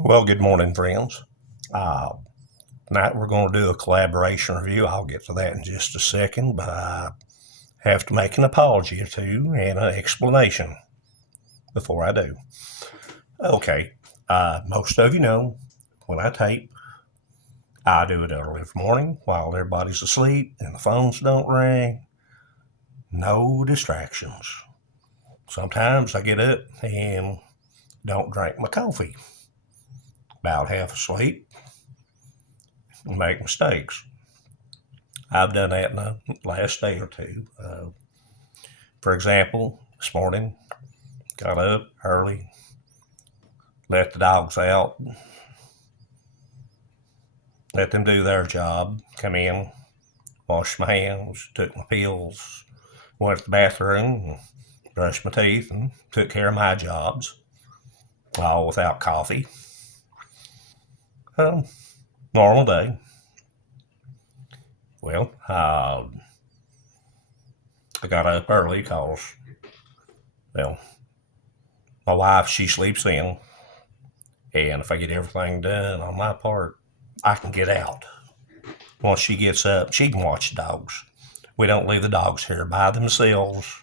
Well, good morning, friends. Uh, Tonight we're going to do a collaboration review. I'll get to that in just a second, but I have to make an apology or two and an explanation before I do. Okay, most of you know when I tape, I do it early in the morning while everybody's asleep and the phones don't ring. No distractions. Sometimes I get up and don't drink my coffee. About half asleep and make mistakes. I've done that in the last day or two. For example, this morning, got up early, let the dogs out, let them do their job, come in, washed my hands, took my pills, went to the bathroom, brushed my teeth, and took care of my jobs, all without coffee. Normal day. Well, I got up early because, well, my wife, she sleeps in, and if I get everything done on my part, I can get out. Once she gets up, she can watch the dogs. We don't leave the dogs here by themselves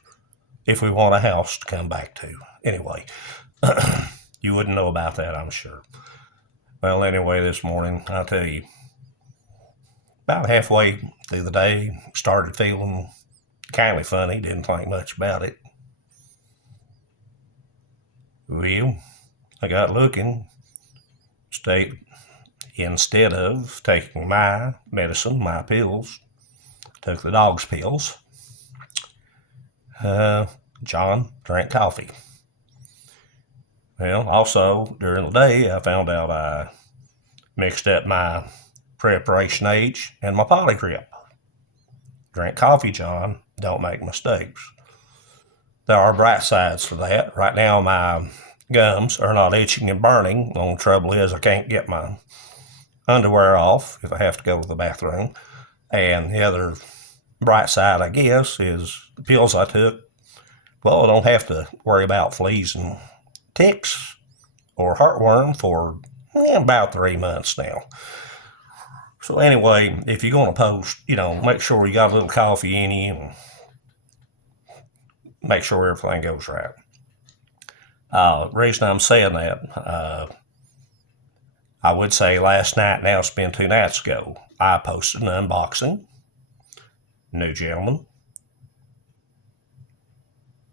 if we want a house to come back to. Anyway, you wouldn't know about that, I'm sure. Well, anyway, this morning, I'll tell you, about halfway through the day, started feeling kind of funny, didn't think much about it. Well, I got looking, instead of taking my medicine, my pills, took the dog's pills. John drank coffee. Well, also during the day, I found out I mixed up my preparation age and my polygrip. Drink coffee, John. Don't make mistakes. There are bright sides to that. Right now, my gums are not itching and burning. The only trouble is I can't get my underwear off if I have to go to the bathroom. And the other bright side, I guess, is the pills I took. Well, I don't have to worry about fleas and ticks or heartworm for about 3 months now. So anyway, if you're going to post, make sure you got a little coffee in you and make sure everything goes right. Reason I'm saying that, I would say last night, now it's been 2 nights ago, I posted an unboxing, new gentleman,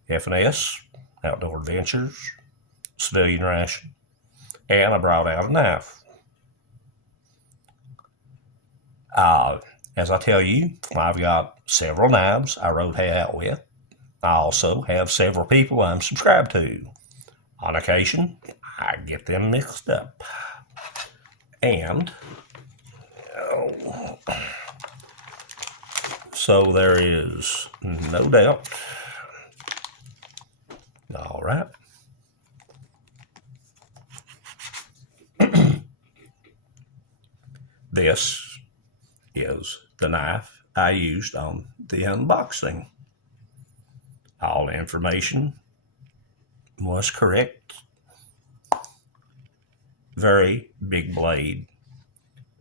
F&S, Outdoor Adventures, civilian ration, and I brought out a knife. As I tell you, I've got several knives I rode out with. I also have several people I'm subscribed to. On occasion, I get them mixed up. And so there is no doubt. All right. This is the knife I used on the unboxing. All information was correct. Very big blade,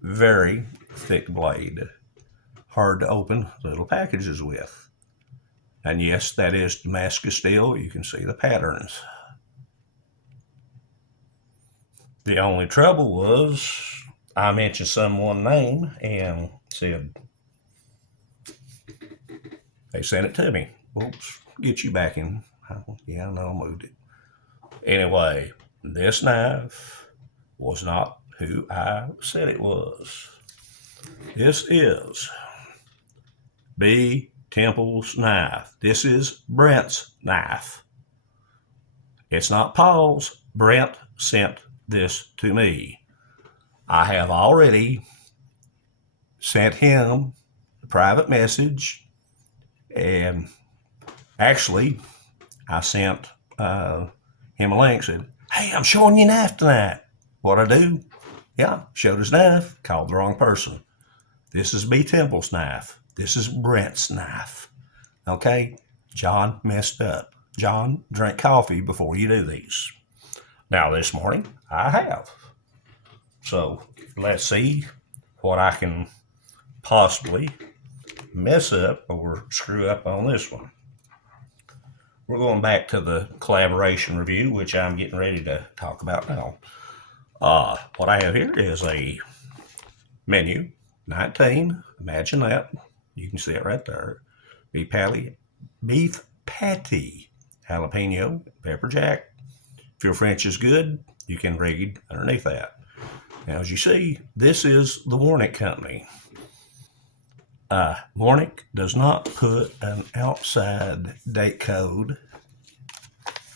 very thick blade, hard to open little packages with. And yes, that is Damascus steel. You can see the patterns. The only trouble was I mentioned someone's name and said, they sent it to me. Oops, get you back in. Yeah, I know I moved it. Anyway, this knife was not who I said it was. This is B. Temple's knife. This is Brent's knife. It's not Paul's. Brent sent this to me. I have already sent him a private message, and actually, I sent him a link, said, hey, I'm showing you a knife tonight. What'd I do? Yeah, showed his knife, called the wrong person. This is B. Temple's knife. This is Brent's knife. Okay? John messed up. John, drink coffee before you do these. Now, this morning, I have. So let's see what I can possibly mess up or screw up on this one. We're going back to the collaboration review, which I'm getting ready to talk about now. What I have here is a menu, 19. Imagine that. You can see it right there. Beef patty, jalapeno, pepper jack. If your French is good, you can read underneath that. Now, as you see, this is the Warnick Company. Warnick does not put an outside date code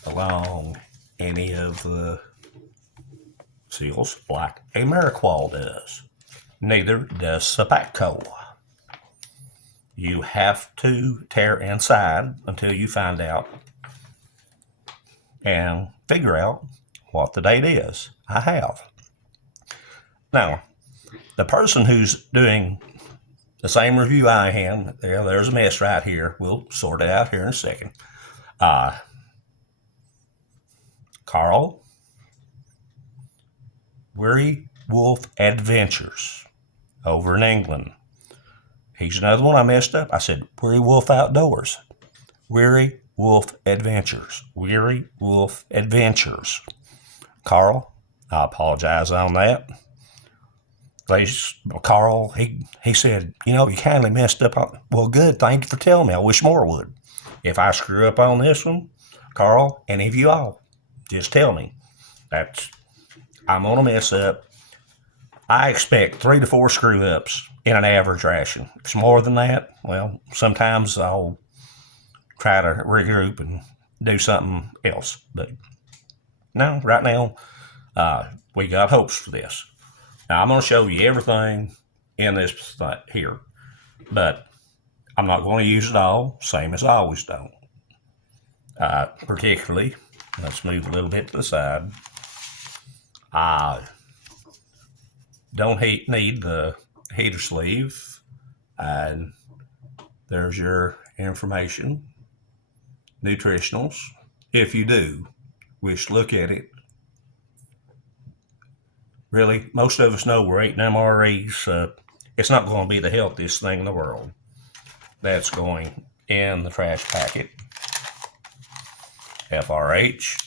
along any of the seals like a Miraqual does. Neither does Sabacco. You have to tear inside until you find out and figure out what the date is. I have. Now, the person who's doing the same review I am, there's a mess right here. We'll sort it out here in a second. Carl, Weary Wolf Adventures over in England. He's another one I messed up. I said Weary Wolf Outdoors. Weary Wolf Adventures. Weary Wolf Adventures. Carl, I apologize on that. Carl, he said, you kindly messed up on. Well, good. Thank you for telling me. I wish more would. If I screw up on this one, Carl, any of you all, just tell me. I'm going to mess up. I expect 3 to 4 screw ups in an average ration. If it's more than that, well, sometimes I'll try to regroup and do something else. But no, right now, we got hopes for this. Now, I'm going to show you everything in this here, but I'm not going to use it all, same as I always don't. Particularly, let's move a little bit to the side. I don't need the heater sleeve, and there's your information, nutritionals. If you do wish to look at it, really, most of us know we're eating MREs. It's not going to be the healthiest thing in the world. That's going in the trash packet. FRH.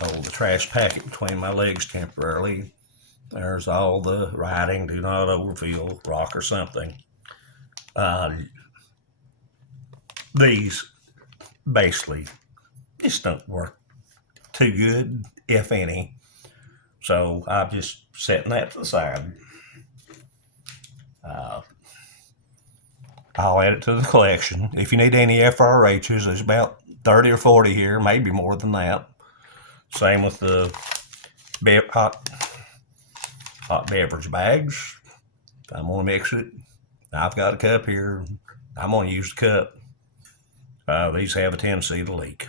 Hold the trash packet between my legs temporarily. There's all the writing, do not overfill, rock or something. These basically just don't work too good, if any. So I'm just setting that to the side. I'll add it to the collection. If you need any FRHs, there's about 30 or 40 here, maybe more than that. Same with the hot beverage bags. If I'm going to mix it, I've got a cup here. I'm going to use the cup. These have a tendency to leak.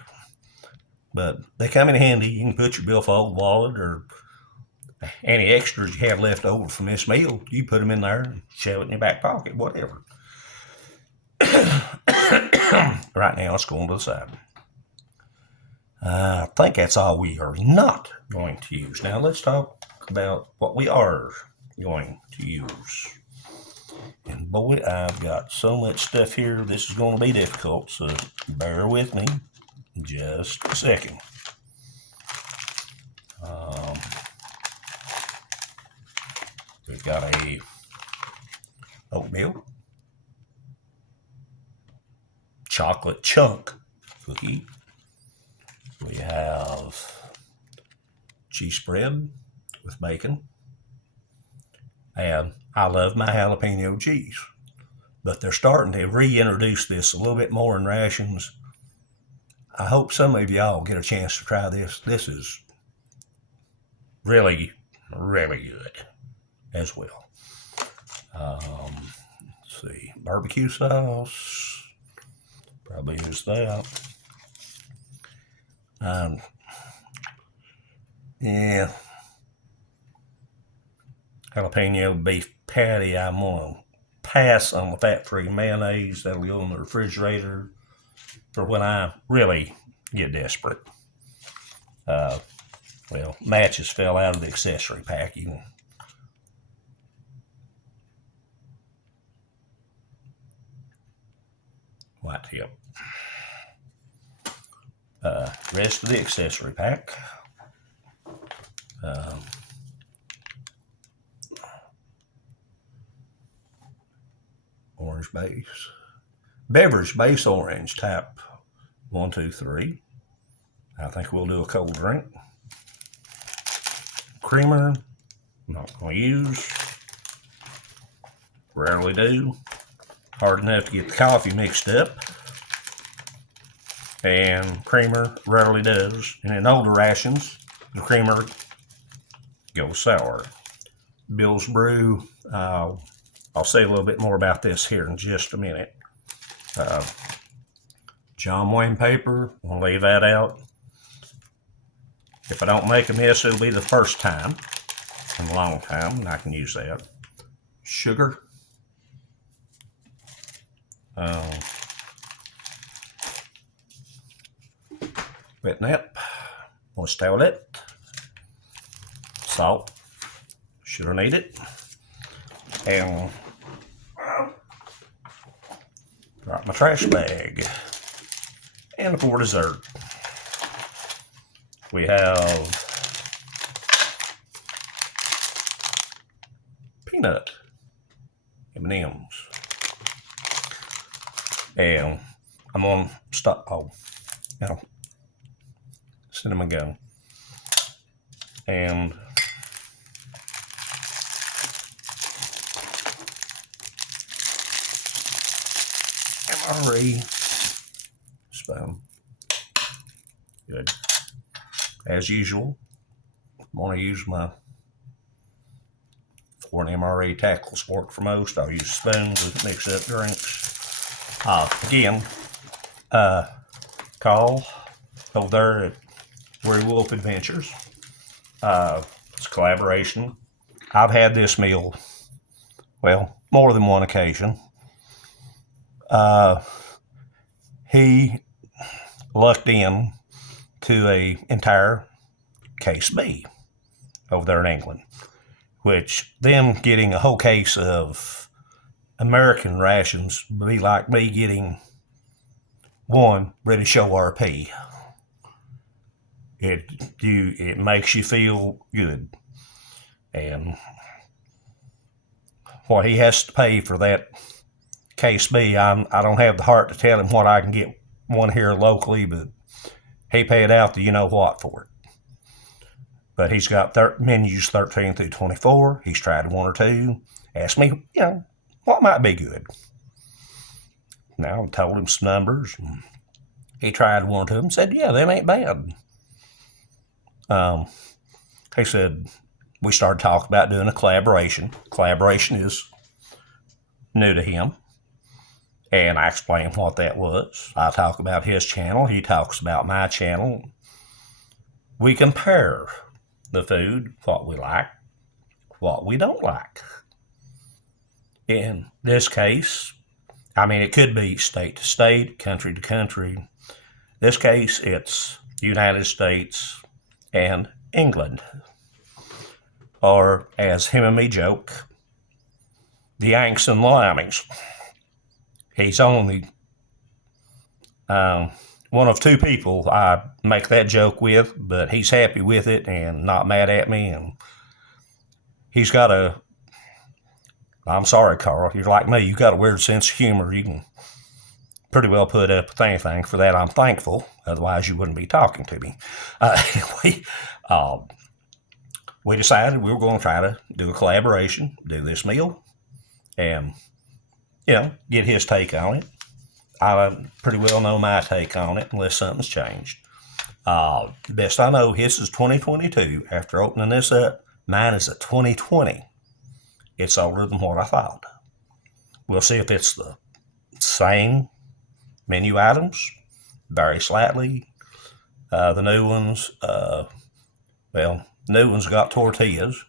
But they come in handy. You can put your billfold wallet or any extras you have left over from this meal, you put them in there and shove it in your back pocket, whatever. Right now, it's going to the side. I think that's all we are not going to use. Now, let's talk about what we are going to use. And boy, I've got so much stuff here, this is going to be difficult, so bear with me just a second. We've got a oatmeal, chocolate chunk cookie. We have cheese spread with bacon. And I love my jalapeno cheese, but they're starting to reintroduce this a little bit more in rations. I hope some of y'all get a chance to try this. This is really, really good as well. Let's see, barbecue sauce, probably use that. Yeah, jalapeno beef patty. I'm gonna pass on the fat-free mayonnaise. That'll go in the refrigerator for when I really get desperate. Well, matches fell out of the accessory pack. You can white tip. Rest of the accessory pack. Orange base. Beverage base orange, type 1, 2, 3. I think we'll do a cold drink. Creamer, not going to use. Rarely do. Hard enough to get the coffee mixed up. And creamer rarely does. And in older rations, the creamer goes sour. Bill's Brew, I'll say a little bit more about this here in just a minute. John Wayne paper, we'll leave that out. If I don't make a mess, it'll be the first time in a long time, and I can use that. Sugar. Wet nip. Moist towelette. Salt. Shouldn't need it. And got my trash bag. And for dessert, we have peanut M&Ms. And I'm gonna stop. Cinnamon gum. And MRE spoon. Good. As usual, I'm going to use my, for an MRE tackle sport for most, I'll use spoons to mix up drinks. Again, Carl over there at Werewolf Adventures. It's a collaboration. I've had this meal, well, more than one occasion. He lucked in to a entire case B over there in England, which them getting a whole case of American rations would be like me getting one British ORP. It makes you feel good. And what he has to pay for that case B, I don't have the heart to tell him what I can get one here locally, but he paid out the you-know-what for it. But he's got menus 13 through 24. He's tried one or two. Asked me, what might be good. Now, I told him some numbers. And he tried one or two and said, yeah, them ain't bad. He said, we started talking about doing a collaboration. Collaboration is new to him. And I explained what that was. I talk about his channel. He talks about my channel. We compare the food, what we like, what we don't like. In this case, it could be state to state, country to country. In this case, it's United States and England. Or, as him and me joke, the Yanks and Limeys. He's only one of two people I make that joke with, but he's happy with it and not mad at me. And he's got I'm sorry, Carl, you're like me. You got a weird sense of humor. You can pretty well put up with anything. For that, I'm thankful. Otherwise, you wouldn't be talking to me. Anyway, we decided we were going to try to do a collaboration, do this meal, and get his take on it. I pretty well know my take on it, unless something's changed. Best I know, his is 2022. After opening this up, mine is a 2020. It's older than what I thought. We'll see if it's the same menu items, vary slightly. The new ones, new ones got tortillas.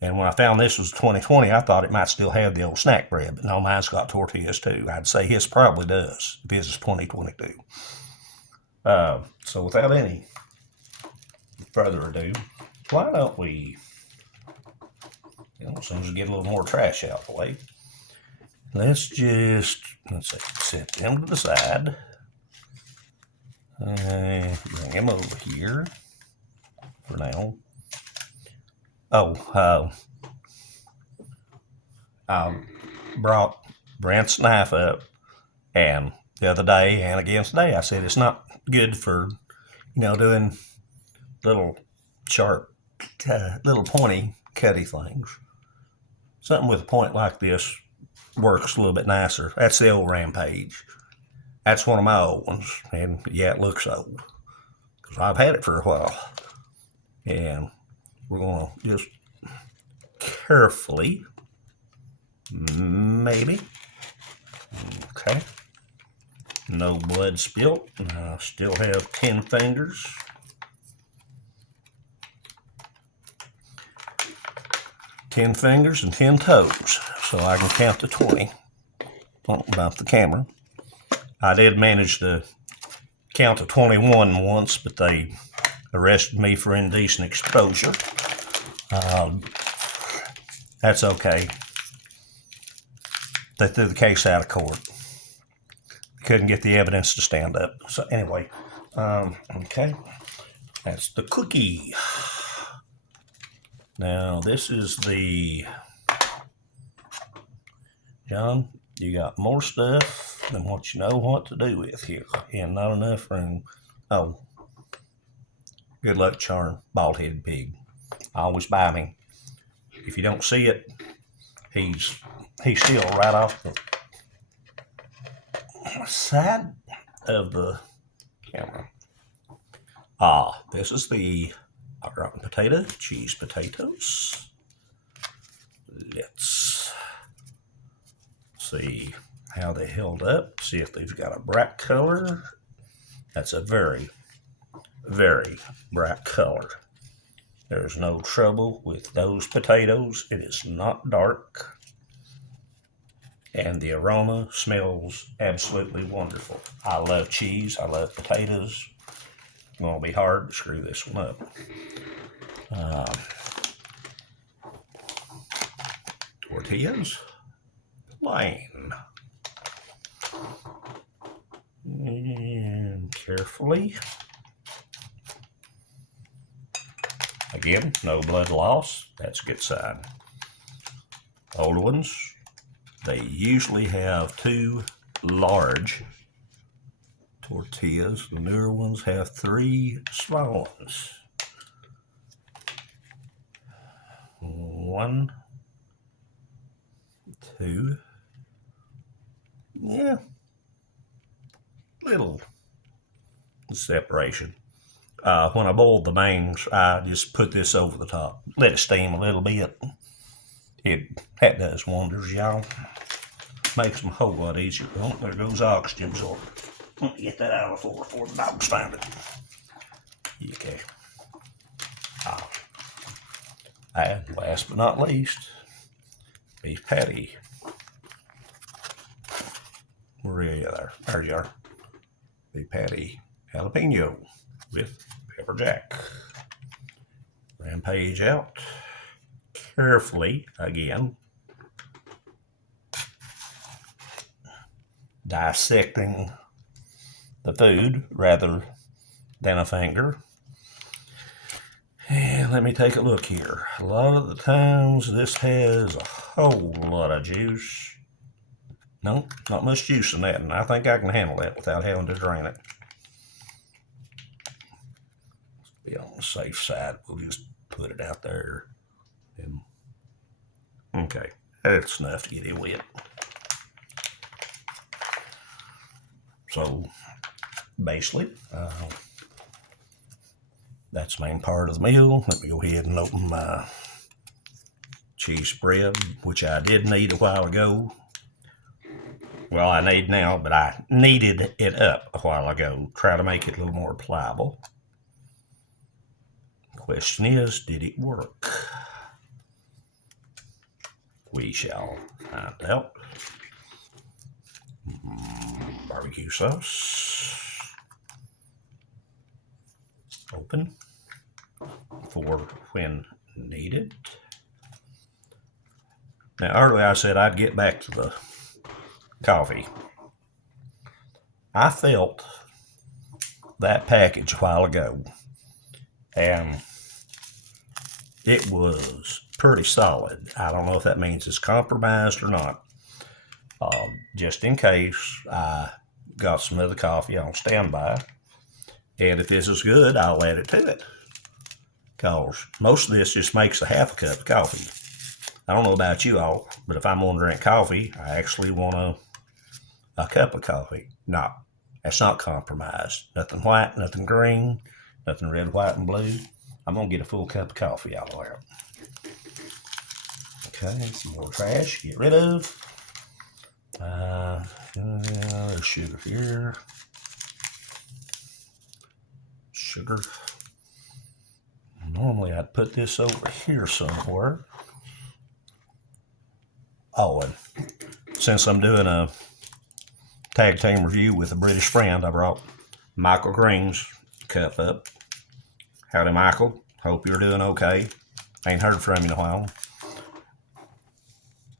And when I found this was 2020, I thought it might still have the old snack bread, but no, mine's got tortillas too. I'd say his probably does, if his is 2022. So without any further ado, why don't we, as soon as we get a little more trash out of the way, let's see, set them to the side. Bring him over here for now. Oh, I brought Brent's knife up, and the other day and again today, I said it's not good for, doing little sharp, little pointy, cutty things. Something with a point like this works a little bit nicer. That's the old Rampage. That's one of my old ones, and yeah, it looks old because I've had it for a while. And we're going to just carefully, maybe, okay, no blood spilt. I still have 10 fingers. 10 fingers and 10 toes, so I can count to 20. Don't bump the camera. I did manage to count to 21 once, but they arrested me for indecent exposure. That's okay. They threw the case out of court. Couldn't get the evidence to stand up. So anyway, okay, that's the cookie. Now this is the, John, you got more stuff than what you know what to do with here, and not enough room. Oh, good luck charm, bald-headed pig. I always buy me. If you don't see it, he's still right off the side of the camera. This is the rotten potato, cheese potatoes. Let's see how they held up, see if they've got a bright color. That's a very, very bright color. There's no trouble with those potatoes. It is not dark. And the aroma smells absolutely wonderful. I love cheese. I love potatoes. It's going to be hard to screw this one up. Tortillas. Plain. And carefully. Again, no blood loss. That's a good sign. Old ones, they usually have 2 large tortillas. The newer ones have 3 small ones. 1, 2. Yeah. Little separation. When I boiled the mains, I just put this over the top. Let it steam a little bit. That does wonders, y'all. Makes them a whole lot easier. Oh, there goes the oxygen absorber. Let me get that out of the floor before the dogs find it. Okay. And last but not least, beef patty. Where are you there? There you are. Beef patty jalapeno with pepper jack. Rampage out. Carefully, again, dissecting the food rather than a finger. And let me take a look here. A lot of the times this has a whole lot of juice. No, not much juice in that, and I think I can handle that without having to drain it. Be on the safe side, we'll just put it out there. And okay, that's enough to get it wet. So basically, that's the main part of the meal. Let me go ahead and open my cheese spread, which I did need a while ago. Well, I need now, but I kneaded it up a while ago. Try to make it a little more pliable. Question is, did it work? We shall find out. Barbecue sauce. Open. for when needed. Now, earlier I said I'd get back to the coffee. I felt that package a while ago, and it was pretty solid. I don't know if that means it's compromised or not. Just in case, I got some other coffee on standby, and if this is good, I'll add it to it. Because most of this just makes a half a cup of coffee. I don't know about you all, but if I'm going to drink coffee, I actually want a cup of coffee. No, that's not compromised. Nothing white, nothing green, nothing red, white, and blue. I'm going to get a full cup of coffee out of there. Okay, some more trash, get rid of. There's sugar here. Sugar. Normally I'd put this over here somewhere. Oh, and since I'm doing a tag team review with a British friend, I brought Michael Green's cup up. Howdy, Michael. Hope you're doing okay. Ain't heard from you in a while.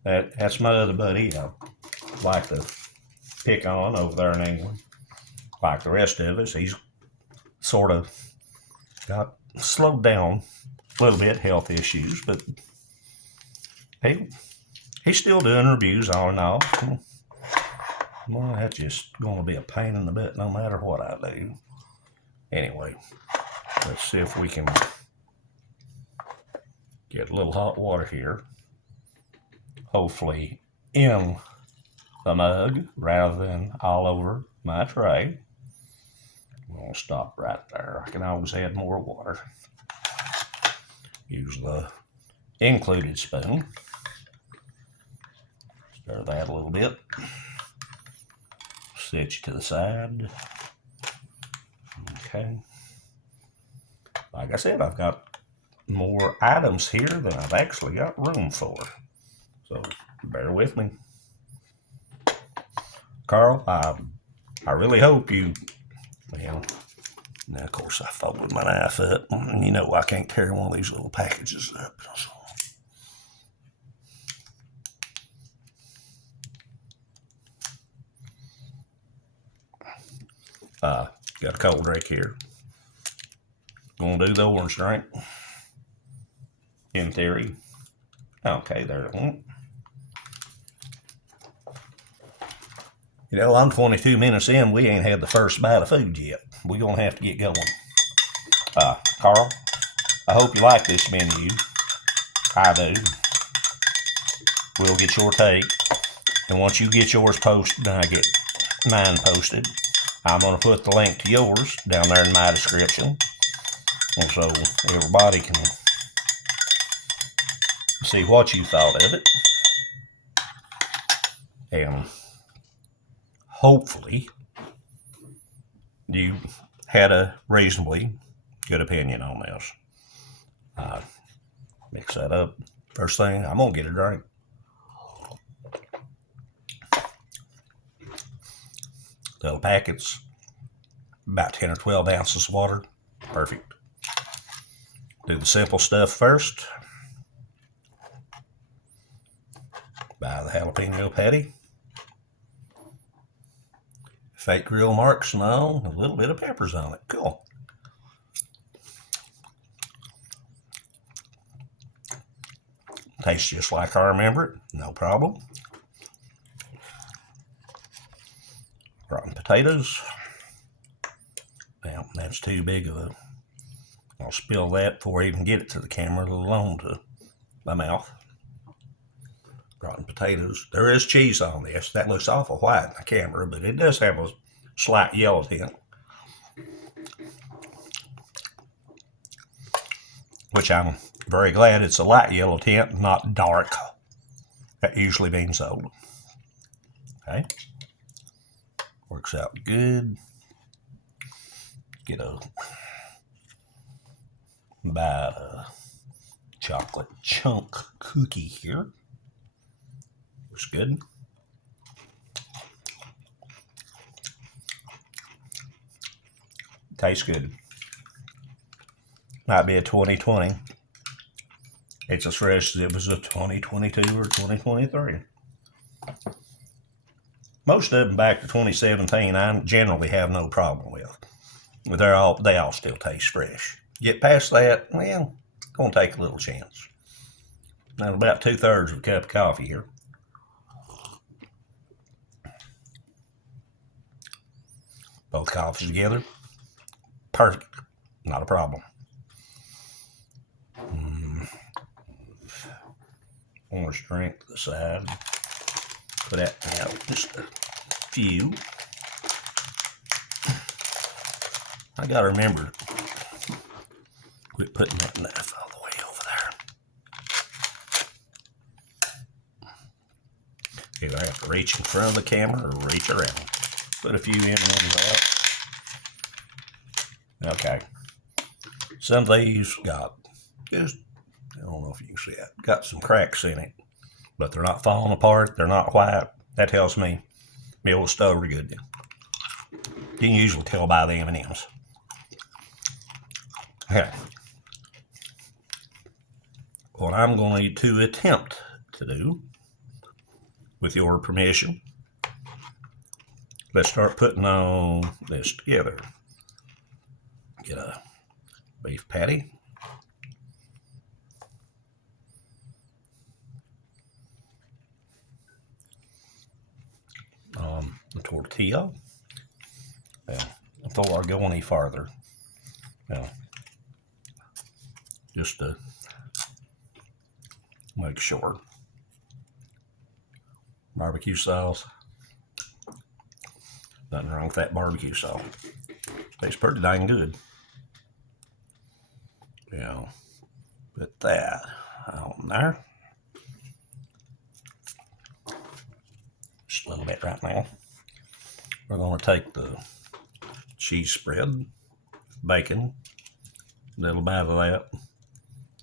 That's my other buddy I like to pick on over there in England. Like the rest of us, he's sort of got slowed down a little bit, health issues, but he's still doing reviews on and off. Well, that's just going to be a pain in the butt no matter what I do. Anyway, let's see if we can get a little hot water here. Hopefully in the mug rather than all over my tray. I'm going to stop right there. I can always add more water. Use the included spoon. Stir that a little bit. Set you to the side. Okay. Like I said, I've got more items here than I've actually got room for. So bear with me. Carl, I really hope you, well, now of course I folded my knife up, and you know I can't carry one of these little packages up. Got a cold drink here. Gonna do the orange drink. In theory. Okay, there it went. You know, I'm 22 minutes in. We ain't had the first bite of food yet. We're going to have to get going. Carl, I hope you like this menu. I do. We'll get your take. And once you get yours posted and I get mine posted, I'm going to put the link to yours down there in my description. And so everybody can see what you thought of it. And hopefully you had a reasonably good opinion on this. Mix that up. First thing, I'm going to get a drink. Little packets, about 10 or 12 ounces of water. Perfect. Do the simple stuff first. Buy the jalapeno patty. Fake grill marks and all, a little bit of peppers on it. Cool. Tastes just like I remember it. No problem. Rotten potatoes. Now, that's too big of a... I'll spill that before I even get it to the camera, let alone to my mouth. Rotten potatoes. There is cheese on this. That looks awful white in the camera, but it does have a slight yellow tint. Which I'm very glad it's a light yellow tint, not dark. That usually means old. Okay. Works out good. Get a chocolate chunk cookie here. Looks good. Tastes good. Might be a 2020. It's as fresh as it was a 2022 or 2023. Most of them back to 2017, I generally have no problem with. But they all still taste fresh. Get past that, well, gonna take a little chance. Now about 2/3 of a cup of coffee here. Both coffees together, perfect, not a problem. Orange drink to the side. Put that out just a few. I gotta remember, quit putting that knife all the way over there. Either I have to reach in front of the camera or reach around. Put a few in and out. Okay. Some of these got just, I don't know if you can see it, got some cracks in it, but they're not falling apart. They're not white. That tells me meal was stowed good. You can usually tell by the M&Ms. Okay. What I'm going to attempt to do, with your permission, let's start putting on this together. Get a beef patty. A tortilla. Yeah, before I go any farther, now, just to make sure. Barbecue sauce. Nothing wrong with that barbecue sauce. Tastes pretty dang good. Yeah, put that on there. Just a little bit right now. We're going to take the cheese spread, bacon, a little bit of that.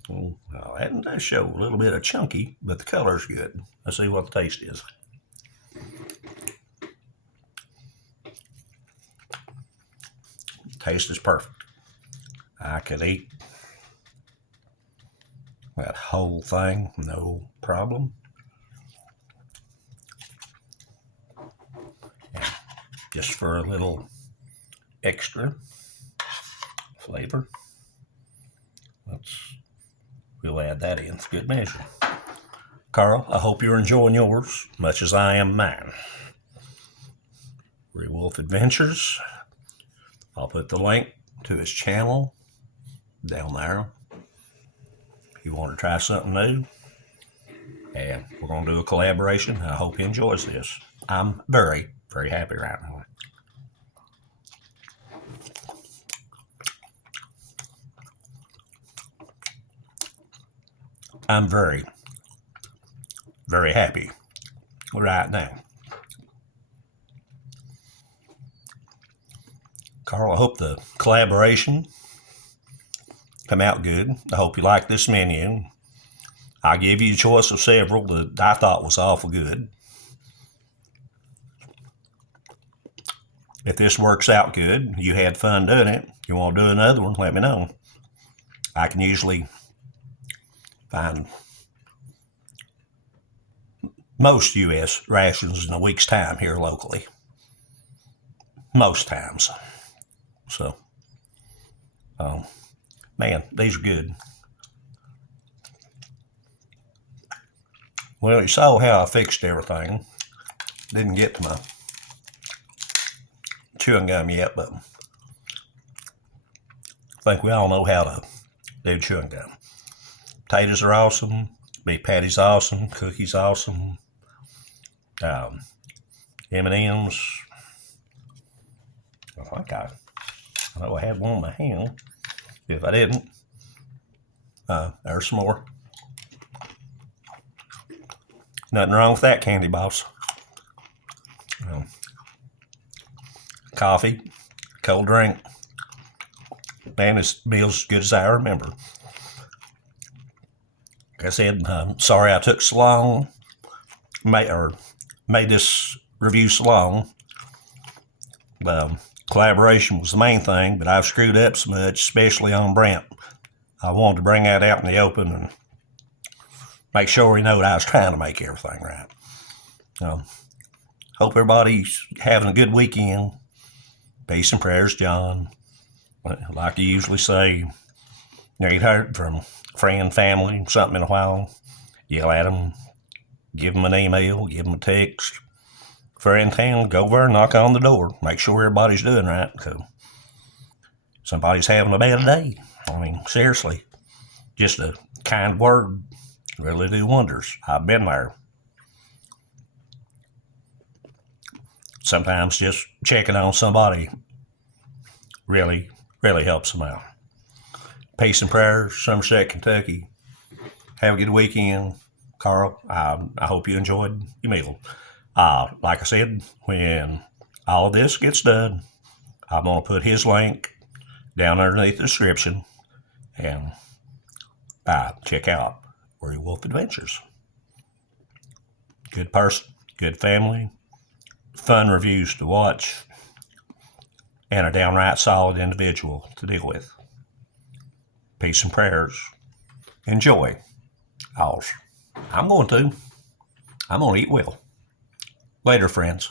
Oh, well, that does show a little bit of chunky, but the color's good. Let's see what the taste is. Taste is perfect. I could eat that whole thing, no problem. And just for a little extra flavor, we'll add that in. It's good measure. Carl, I hope you're enjoying yours much as I am mine. Real Wolf Adventures. I'll put the link to his channel down there. If you want to try something new, and we're going to do a collaboration. I hope he enjoys this. I'm very, very happy right now. I'm very, very happy right now. Carl, I hope the collaboration come out good. I hope you like this menu. I gave you a choice of several that I thought was awful good. If this works out good, you had fun doing it, you want to do another one, let me know. I can usually find most U.S. rations in a week's time here locally. Most times. So, man, these are good. Well, you saw how I fixed everything. Didn't get to my chewing gum yet, but I think we all know how to do chewing gum. Potatoes are awesome. Beef patty's awesome. Cookies awesome. M&Ms. I think I know I had one in my hand. If I didn't, there's some more. Nothing wrong with that, candy boss. Coffee, cold drink, and it's Bill's as good as I remember. Like I said, sorry I took so long, made this review so long. Collaboration was the main thing, but I've screwed up so much, especially on Brent. I wanted to bring that out in the open and make sure he knew I was trying to make everything right. Hope everybody's having a good weekend. Peace and prayers, John. Like you usually say, you ain't heard from friend, family, something in a while. Yell at them, give them an email, give them a text. If they're in town, go over and knock on the door. Make sure everybody's doing right. So somebody's having a bad day. I mean, seriously, just a kind word really do wonders. I've been there. Sometimes just checking on somebody really helps them out. Peace and prayers, Somerset, Kentucky. Have a good weekend. Carl, I hope you enjoyed your meal. Like I said, when all of this gets done, I'm going to put his link down underneath the description and check out Worry Wolf Adventures. Good person, good family, fun reviews to watch, and a downright solid individual to deal with. Peace and prayers. Enjoy. I'm going to eat well. Later, friends.